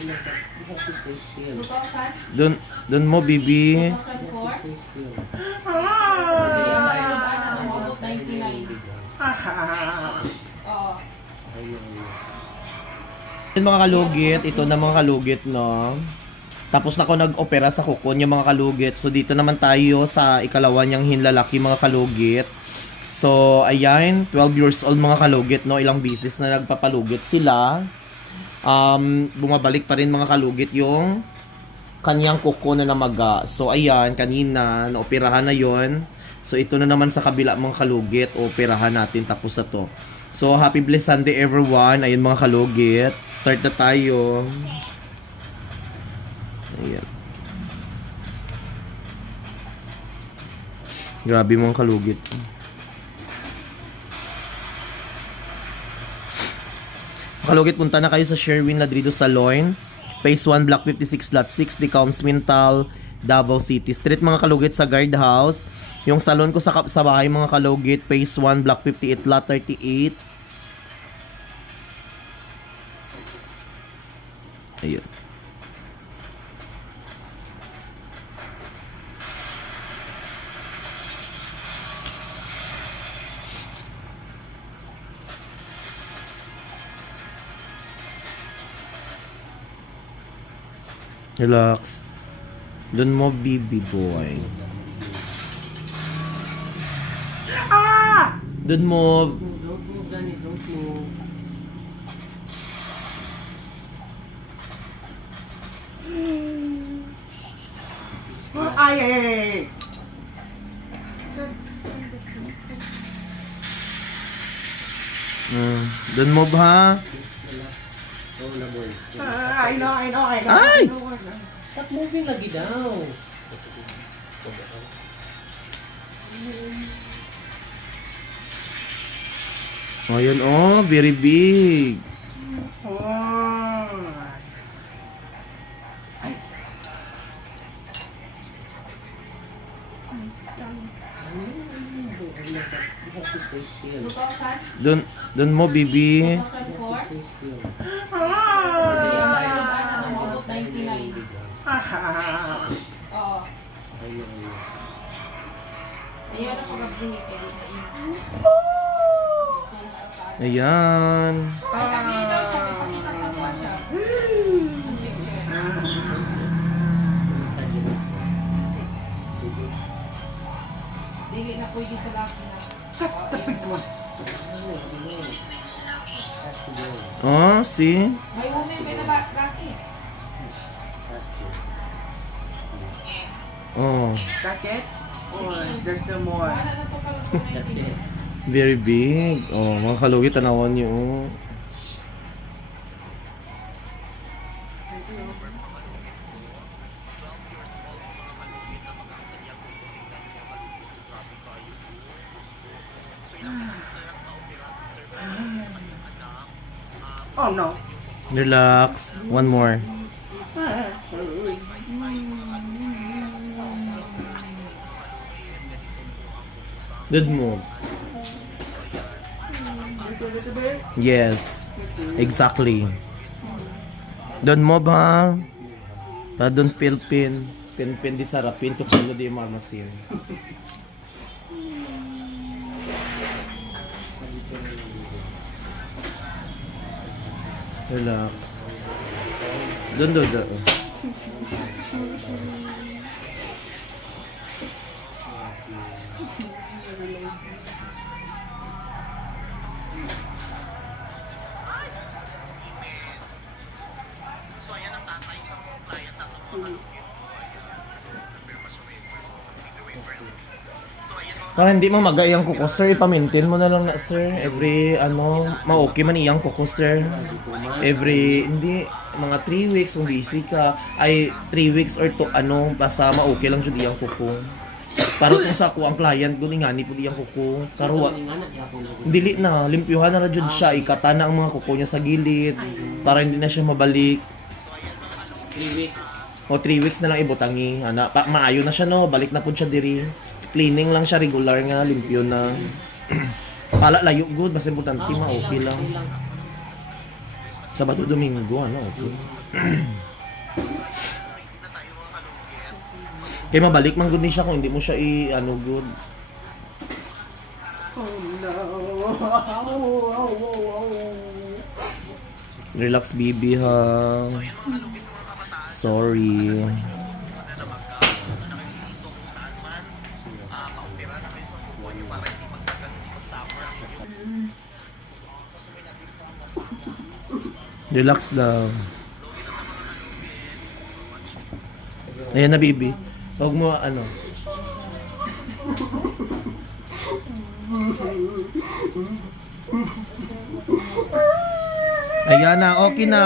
You have to stay still. 2000? Dun, dun mo, bibi. 2004? You have to stay still. Hindi, ang sunod-ana na umabot 99. Oo. Ayun. Yung mga kalugit, ito na mga kalugit, no? Tapos na ako nag-opera sa kukon yung mga kalugit. So, dito naman tayo sa ikalawa niyang hinlalaki mga kalugit. So, ayan, 12 years old mga kalugit, no? Ilang bisis na nagpapalugit sila. Um, bumabalik pa rin mga kalugit yung kanyang kuko na namaga. So, ayan, kanina, naoperahan na yon So, ito na naman sa kabila mga kalugit, operahan natin tapos na to. So, happy blessed Sunday everyone. Ayun mga kalugit. Start na tayo. Ayan. Grabe mga kalugit. Kalugit, punta na kayo sa Sherwin Ladrido Salon. Phase 1, Block 56, Lot 6, Decoms Mintal, Davao City. Street mga kalugit sa guardhouse. Yung salon ko sa, sa bahay mga kalugit, Phase 1, Block 58, Lot 38. Ayun. Relax. Doon mo, baby boy. Ah! Doon mo, Don't move, Danny. Don't move. Ay, ay, ay, mm, doon mo ba? Oh, na boy. Ah, I know, I know, I know. Ay! I know, know. Stop moving lagi daw. Oh, yun oh, very big. Oh. 2000? Doon, doon mo. 2004? Stay still. Hindi, ang Ah. sunod-ana na umabot 99. Oo. Ayun. Ayaw na pag-abringi kayo sa iyo. Ayan. Ay, kami daw siya, may pakita sa kuha siya. Ang picture. Massage mo. Sige. Dili na pwede sa laki na. Tapig mo. Oh, see? May women, may naba- laki. Oh, it? Or there's no more? That's it. very big. Oh, mga kalugit, tanawan niyo. Oh. Oh no. Relax. One more. Doon mo. Yes. Exactly. Doon mo ba? Pa doon pilpin. Pinpin di sarapin. Kutsilo di marmasin. Relax. Doon, doon, doon. Para hindi mo magayang kuko, sir. Ipamintin mo na lang na, sir. Every, ano, ma-okay man iyang kuko, sir. Every, hindi, mga 3 weeks, kung busy ka, ay 3 weeks or to, ano, basta ma-okay lang dyan iyang kuko. Para kung sa ako, ang client ko, nga ni po iyang kuko. Karuwa, dili na, limpyuhan na ra jud siya, ikata na ang mga kuko niya sa gilid, para hindi na siya mabalik. Three weeks. O 3 weeks na lang ibutangi. Ana, pa, maayo na siya no, balik na pud siya diri. Cleaning lang siya regular nga, limpyo na. Pala layo good, mas importante ma okay lang. Sabado, Domingo, ano, okay. Kaya mabalik man good ni siya kung hindi mo siya i ano good. Oh no. Relax baby ha. Sorry. Relax lang. Ayan na baby. Huwag mo ano. Ayan na, okay na.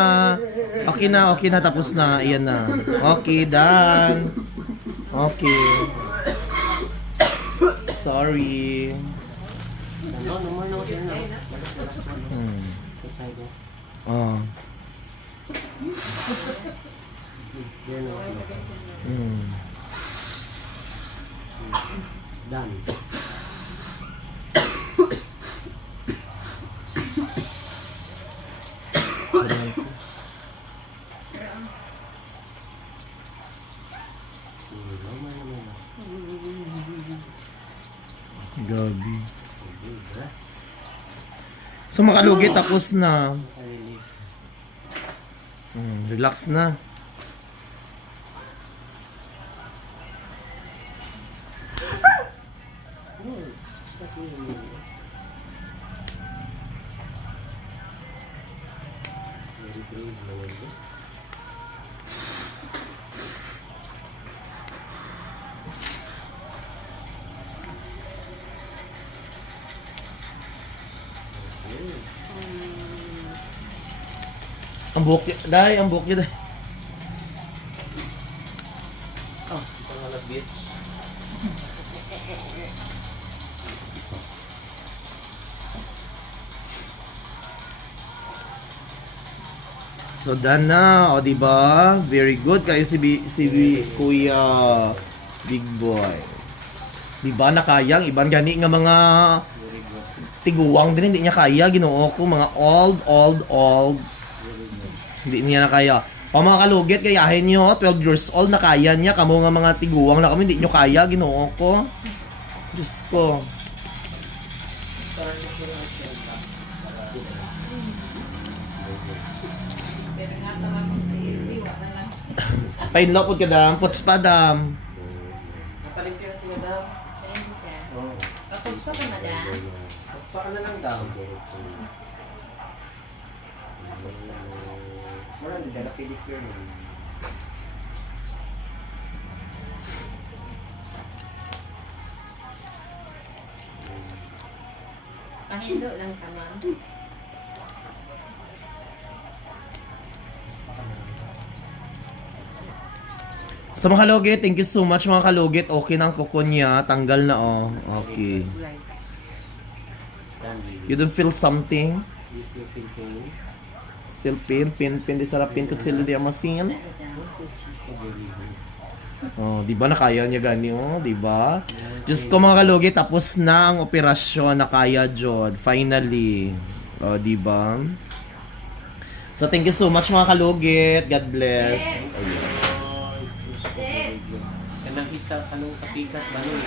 Okay na, okay na, tapos na. Ayan na. Okay, done. Okay. Sorry. Hmm. Isa ko. Oh. Yan o. Hmm. Done. Gabi. So makalugit tapos na. Hmm, relax na. Ko. Ang buhok niya, dahil ang buhok niya dahil. Oh, pangalan bitch. So done na, o di ba? Very good. Kayo si B, si B, Kuya Big Boy. Di ba nakayang. Iban gani nga mga tiguwang din. Hindi niya kaya. Ginoo ko mga old old old hindi niya na kaya pa mga kalugit kayahin niyo 12 years old na kaya niya kamo nga mga tiguwang na kami hindi niyo kaya ginoo ko Diyos ko lang. painlaw po ka dam puts pa dam Napalit ka si madam. Ayun siya. Oo. Tapos pa ka na dyan. Gusto ka na lang daw. Hindi na pedicure mo. Pahindo lang ka ma'am. So mga kalugit, thank you so much mga kalugit. Okay na ang kuko niya. Tanggal na oh. Okay. You don't feel something? You still feel pain? Still pain? Pain, pain di sarap pain kung sila di amasin? Oh. Oh, di ba nakaya niya gani oh, di ba? Diyos ko mga kalugit, tapos na ang operasyon na kaya Jod. Finally. Oh, di ba? So thank you so much mga kalugit. God bless. Kanang isa, anong kapikas ba? Anong